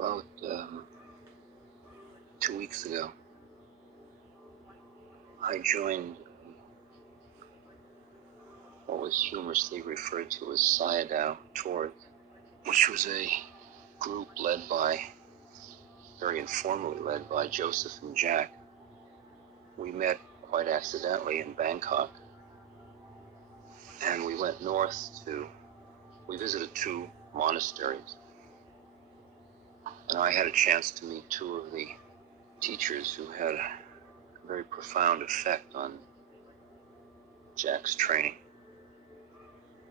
About 2 weeks ago, I joined what was humorously referred to as Sayadaw Tours, which was a group very informally led by Joseph and Jack. We met quite accidentally in Bangkok, and we went north we visited 2 monasteries. And I had a chance to meet 2 of the teachers who had a very profound effect on Jack's training.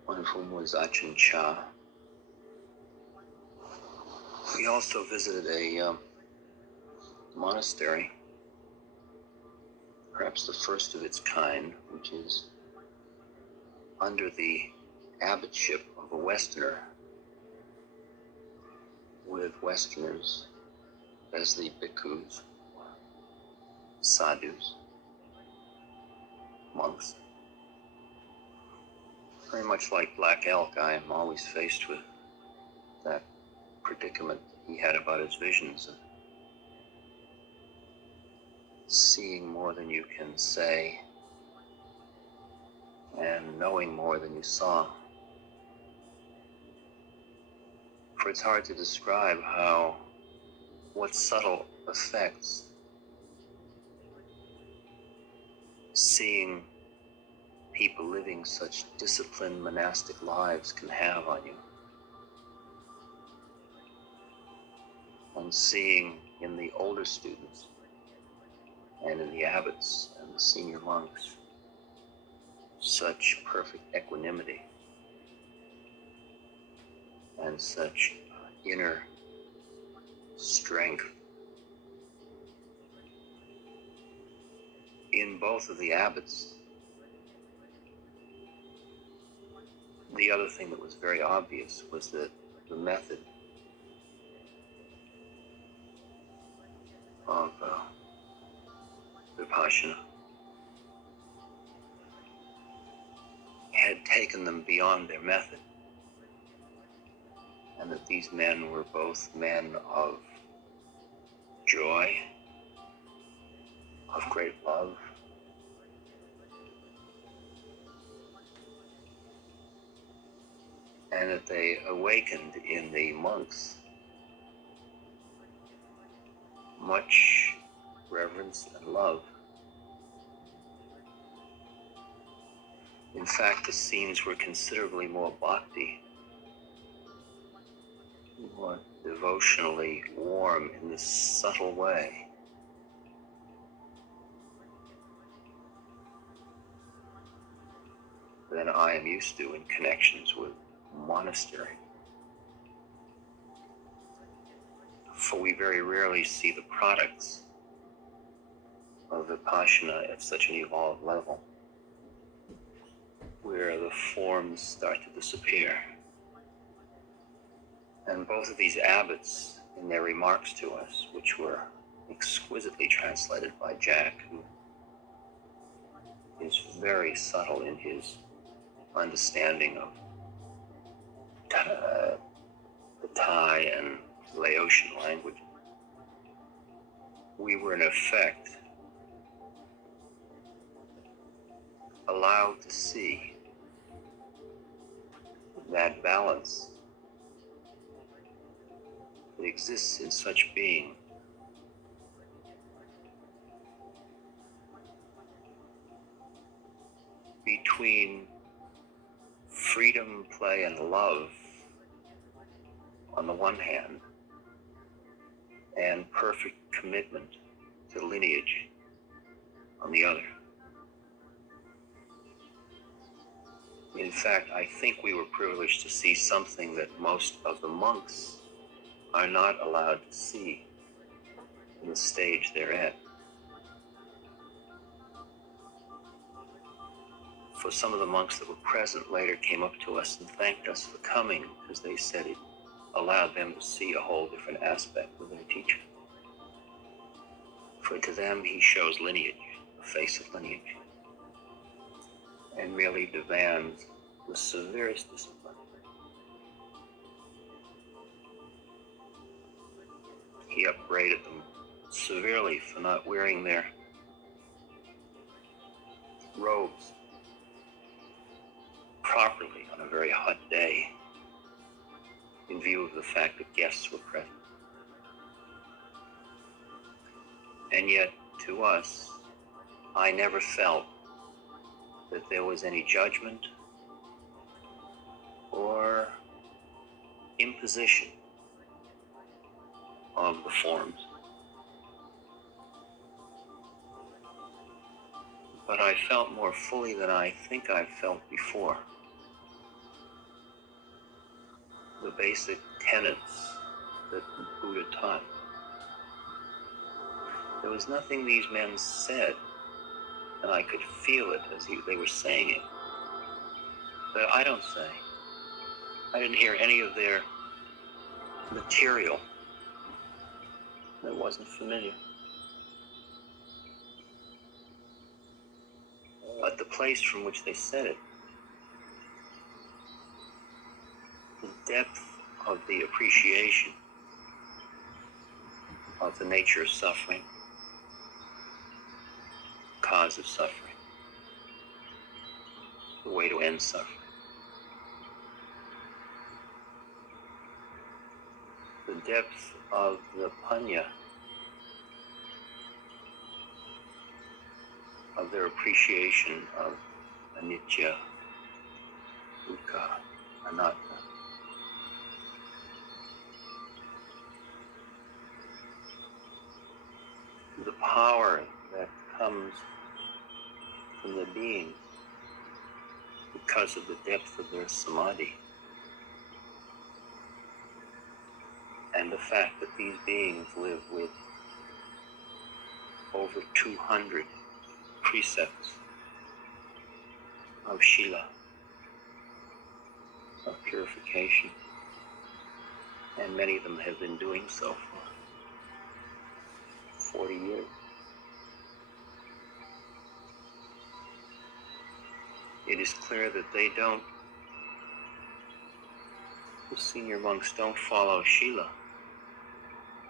One of whom was Ajahn Chah. We also visited a monastery, perhaps the first of its kind, which is under the abbotship of a Westerner, with Westerners as the bhikkhus, sadhus, monks. Very much like Black Elk, I am always faced with that predicament he had about his visions of seeing more than you can say and knowing more than you saw. For it's hard to describe what subtle effects seeing people living such disciplined monastic lives can have on you. And seeing in the older students and in the abbots and the senior monks such perfect equanimity and such inner strength. In both of the abbots, the other thing that was very obvious was that the method of Vipassana had taken them beyond their method, and that these men were both men of joy, of great love, and that they awakened in the monks much reverence and love. In fact, the scenes were considerably more bhakti, more devotionally warm in this subtle way. Than I am used to in connections with monastery. For we very rarely see the products of Vipassana at such an evolved level, where the forms start to disappear. And both of these abbots, in their remarks to us, which were exquisitely translated by Jack, who is very subtle in his understanding of the Thai and Laotian language, we were in effect allowed to see that balance that exists in such being between freedom, play, and love on the one hand, and perfect commitment to lineage on the other. In fact, I think we were privileged to see something that most of the monks are not allowed to see in the stage they're at. For some of the monks that were present later came up to us and thanked us for coming, because they said it allowed them to see a whole different aspect of their teacher. For to them he shows lineage, the face of lineage, and merely demands the severest discipline. he upbraided them severely for not wearing their robes properly on a very hot day, in view of the fact that guests were present. And yet, to us, I never felt that there was any judgment or imposition of the forms. But I felt more fully than I think I've felt before the basic tenets that Buddha taught. There was nothing these men said, and I could feel it as they were saying it, that I don't say. I didn't hear any of their material that wasn't familiar. But the place from which they said it, the depth of the appreciation of the nature of suffering, cause of suffering, the way to end suffering. The depth of the punya, of their appreciation of anicca, dukkha, anatta. The power that comes from the being because of the depth of their samadhi, and the fact that these beings live with over 200 precepts of shila, of purification, and many of them have been doing so for 40 years. It is clear that they don't, the senior monks don't follow shila,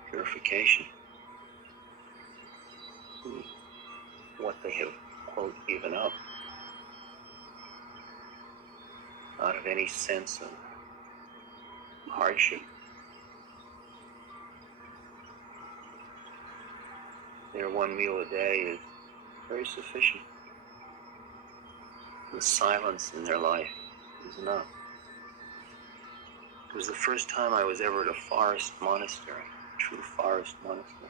purification, what they have, quote, given up, out of any sense of hardship. Their one meal a day is very sufficient. The silence in their life is enough. It was the first time I was ever at a forest monastery, a true forest monastery.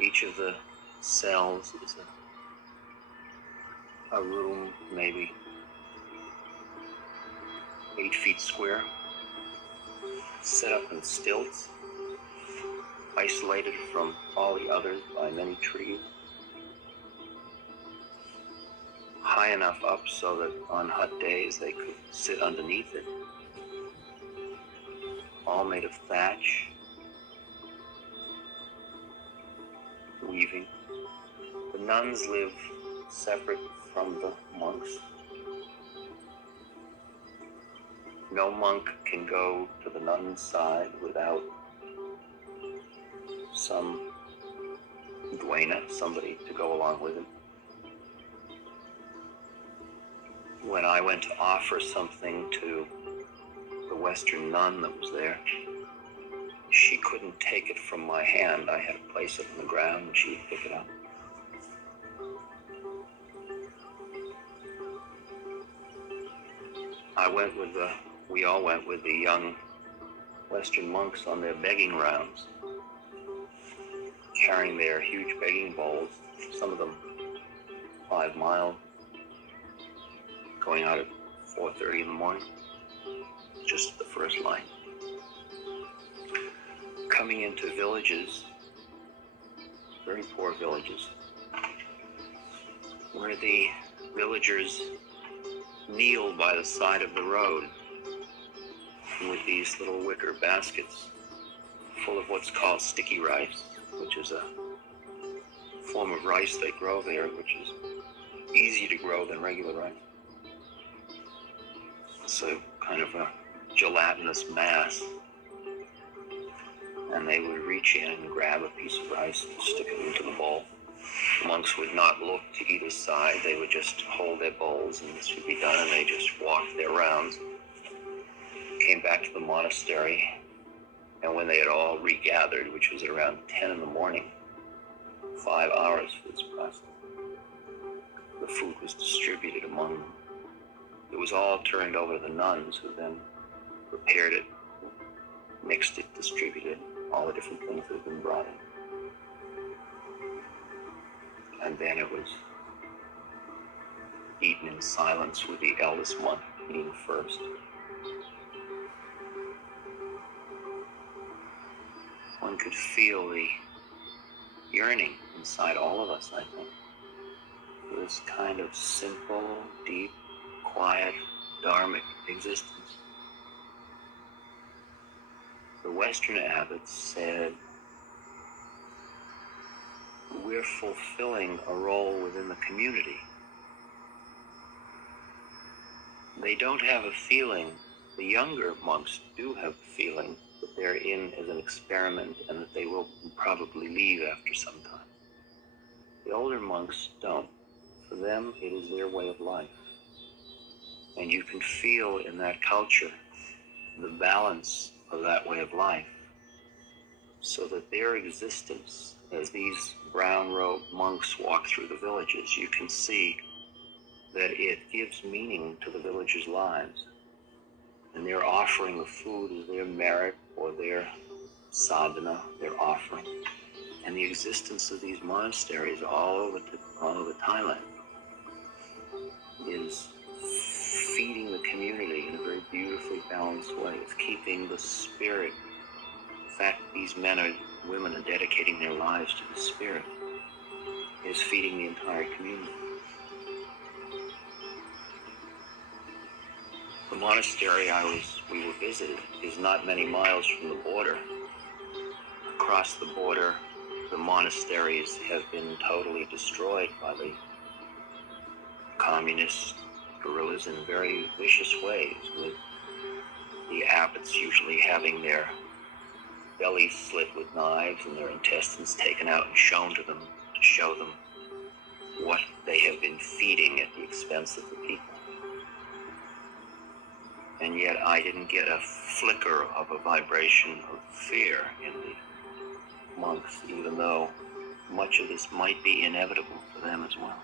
Each of the cells is a room maybe 8 feet square, set up in stilts, isolated from all the others by many trees, high enough up so that on hot days they could sit underneath it, all made of thatch, weaving. The nuns live separate from the monks. No monk can go to the nun's side without some duenna, somebody to go along with him. When I went to offer something to the Western nun that was there, she couldn't take it from my hand. I had to place it on the ground and she would pick it up. We all went with the young Western monks on their begging rounds, carrying their huge begging bowls, some of them 5 miles, going out at 4:30 in the morning, just the first line. Coming into villages, very poor villages, where the villagers kneel by the side of the road with these little wicker baskets full of what's called sticky rice, which is a form of rice they grow there, which is easier to grow than regular rice. It's a kind of a gelatinous mass. and they would reach in and grab a piece of rice and stick it into the bowl. The monks would not look to either side. They would just hold their bowls, and this would be done, and they just walked their rounds, came back to the monastery, and when they had all regathered, which was at around 10 in the morning, 5 hours for this process, the food was distributed among them. It was all turned over to the nuns, who then prepared it, mixed it, distributed all the different things that had been brought in. And then it was eaten in silence, with the eldest monk eating first. One could feel the yearning inside all of us, I think, for this kind of simple, deep, quiet, dharmic existence. The Western abbots said, we're fulfilling a role within the community. They don't have a feeling, the younger monks do have a feeling that they're in as an experiment and that they will probably leave after some time. The older monks don't. For them, it is their way of life. And you can feel in that culture the balance of that way of life, so that their existence, as these brown-robed monks walk through the villages, you can see that it gives meaning to the villagers' lives. And their offering of food is their merit or their sadhana, their offering. And the existence of these monasteries all over Thailand is feeding the community in a very beautifully balanced way. It's keeping the spirit. In fact, these men and women are dedicating their lives to the spirit. It is feeding the entire community. The monastery we were visited is not many miles from the border. Across the border, the monasteries have been totally destroyed by the communist guerrillas in very vicious ways, with the abbots usually having their bellies slit with knives and their intestines taken out and shown to them to show them what they have been feeding at the expense of the people. And yet I didn't get a flicker of a vibration of fear in the monks, even though much of this might be inevitable for them as well.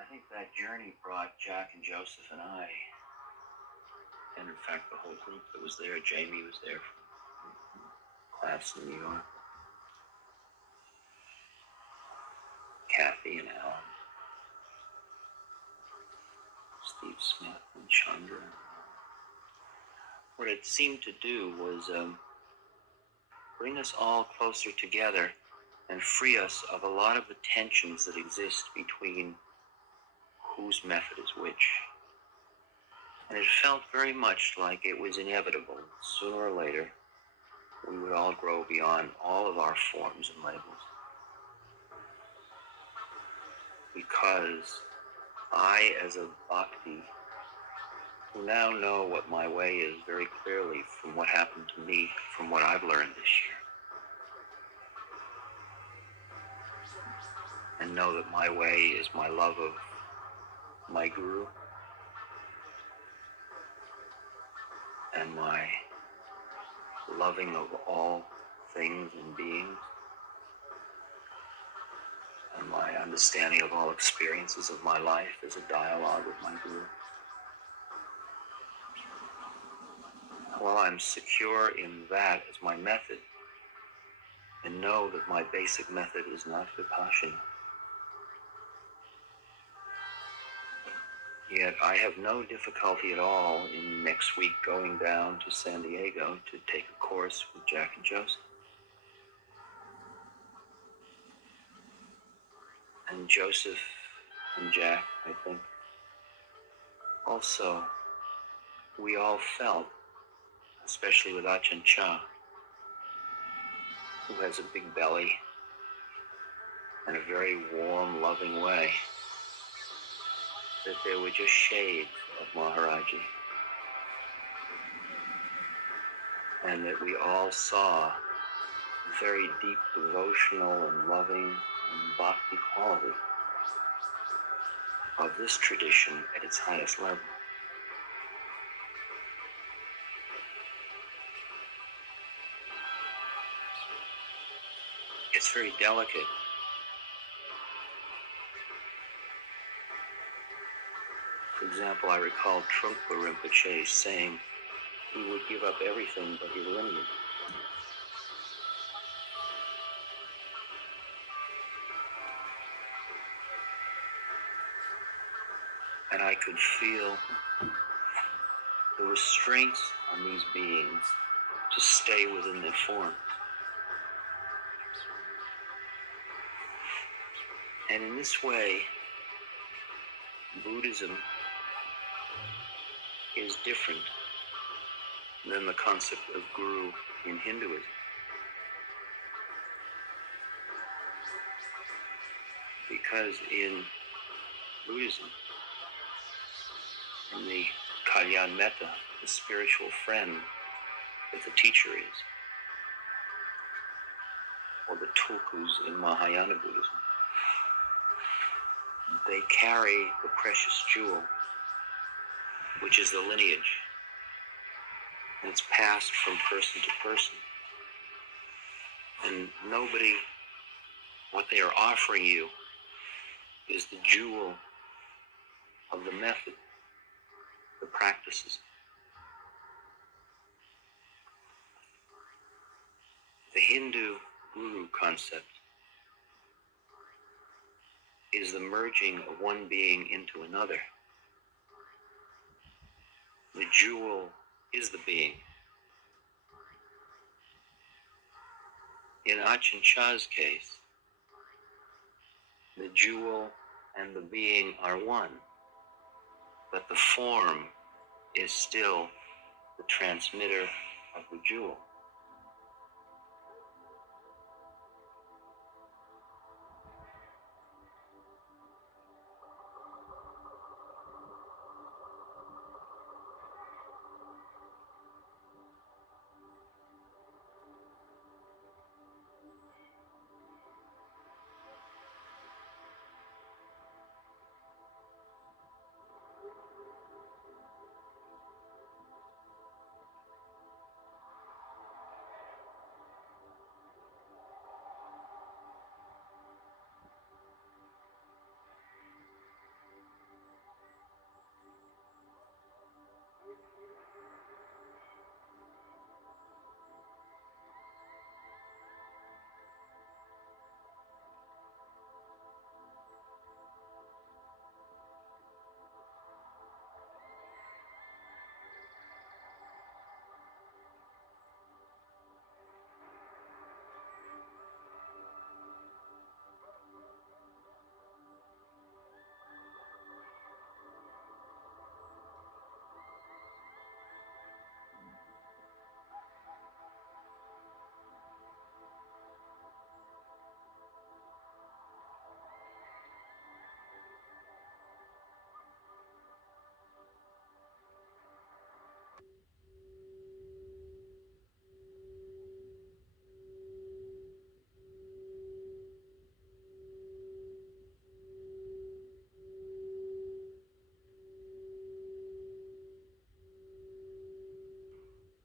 I think that journey brought Jack and Joseph and I, and in fact the whole group that was there. Jamie was there from class in New York, Kathy and Alan, Steve Smith and Chandra. What it seemed to do was bring us all closer together and free us of a lot of the tensions that exist between whose method is which. And it felt very much like it was inevitable. Sooner or later, we would all grow beyond all of our forms and labels. Because I, as a bhakti, who now know what my way is very clearly from what happened to me, from what I've learned this year, and know that my way is my love of my guru and my loving of all things and beings, and my understanding of all experiences of my life as a dialogue with my guru. While I'm secure in that as my method, and know that my basic method is not Vipassana, yet I have no difficulty at all in next week going down to San Diego to take a course with Jack and Joseph. And Joseph and Jack, I think, also, we all felt, especially with Ajahn Chah, who has a big belly and a very warm, loving way, that there were just shades of Maharaji, and that we all saw very deep devotional and loving and bhakti quality of this tradition at its highest level. It's very delicate. For example, I recall Trungpa Rinpoche saying he would give up everything but his lineage. And I could feel the restraints on these beings to stay within their form. And in this way, Buddhism is different than the concept of guru in Hinduism. Because in Buddhism, in the Kalyan Metta, the spiritual friend that the teacher is, or the tulkus in Mahayana Buddhism, they carry the precious jewel, which is the lineage, and it's passed from person to person. And nobody, what they are offering you is the jewel of the method, the practices. The Hindu guru concept is the merging of one being into another. The jewel is the being. In Ajahn Chah's case, the jewel and the being are one, but the form is still the transmitter of the jewel.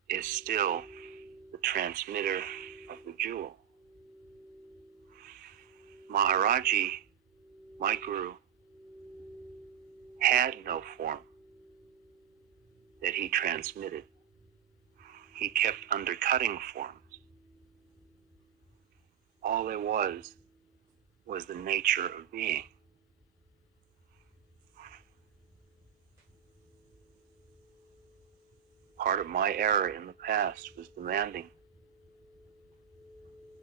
Is still the transmitter of the jewel. Maharaji, my guru, had no form that he transmitted. He kept undercutting forms. All there was the nature of being. Part of my error in the past was demanding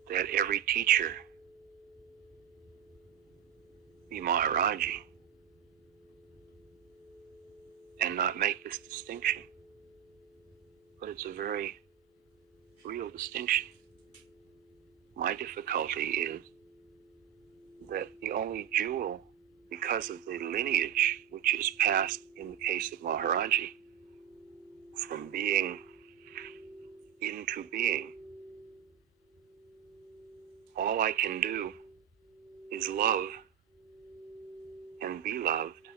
that every teacher be Maharaji and not make this distinction. But it's a very real distinction. My difficulty is that the only jewel, because of the lineage which is passed in the case of Maharaji, from being into being, all I can do is love and be loved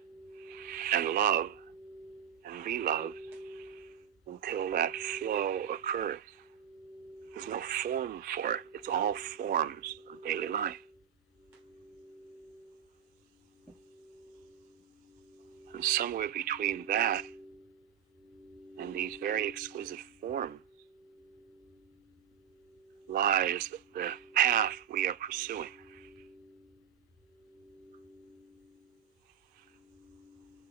and love and be loved until that flow occurs. There's no form for it. It's all forms of daily life. And somewhere between that and these very exquisite forms lies the path we are pursuing.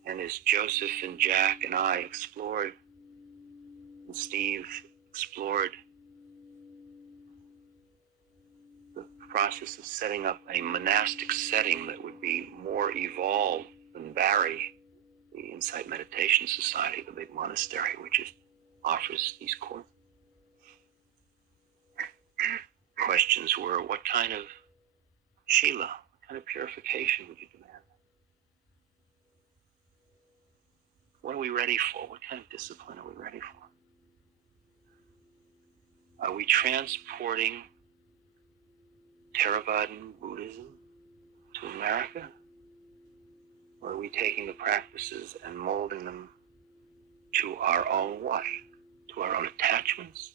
And as Joseph and Jack and I explored, and Steve explored the process of setting up a monastic setting that would be more evolved than Barry, the Insight Meditation Society, the big monastery, which is offers these courses. Questions were, what kind of Shila, what kind of purification would you demand? What are we ready for? What kind of discipline are we ready for? Are we transporting Theravadan Buddhism to America? Or are we taking the practices and molding them to our own what? To our own attachments?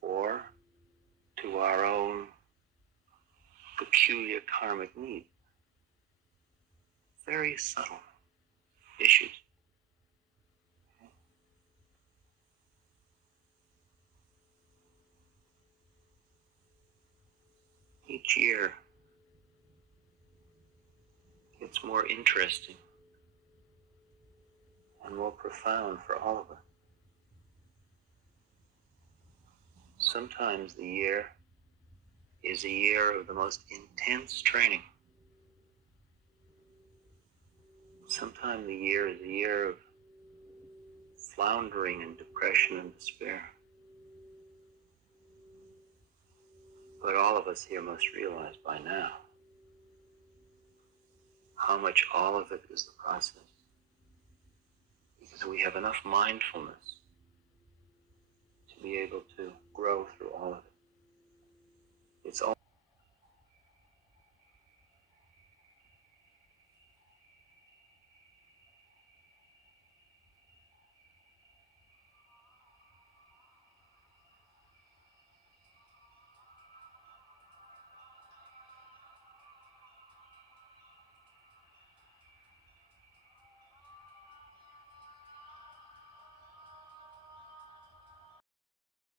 Or to our own peculiar karmic need? Very subtle issues. Each year gets more interesting and more profound for all of us. Sometimes the year is a year of the most intense training. Sometimes the year is a year of floundering and depression and despair. But all of us here must realize by now how much all of it is the process. Because we have enough mindfulness to be able to grow through all of it. It's all